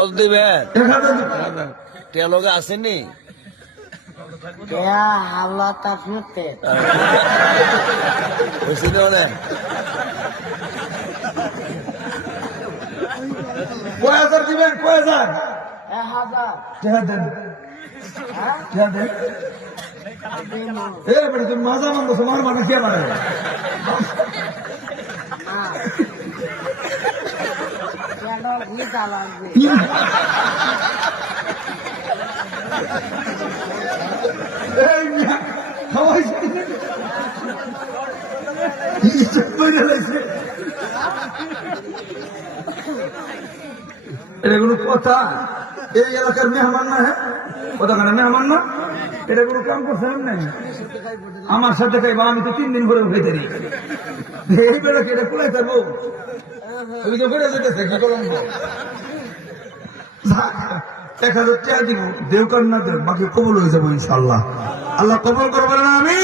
দিবেন টেলগে আসেনি আল্লাহ তা শুনতে বুঝছি তো না কয় হাজার দিবেন কয় হাজার 1000 দেন এ বেটা তুমি মাজা মানবো তোমার মানে কে মানে এটা কোনো কথা এই এলাকার মেহমান না হ্যাঁ কোথাকার মেহমান না এটা কোনো কাম করছেন নাই আমার সাথে খাইবা আমি তো 3 দিন করে খাইতে দিই এই বেলা কি এটা কুলাই থাকবো আমি তো ফেরে যেতেছে কি করলাম 1000 টাকা দিব দেওকার না দেব বাকি কবুল হয়ে যাবো ইনশাল্লাহ আল্লাহ কবুল করবেন না আমি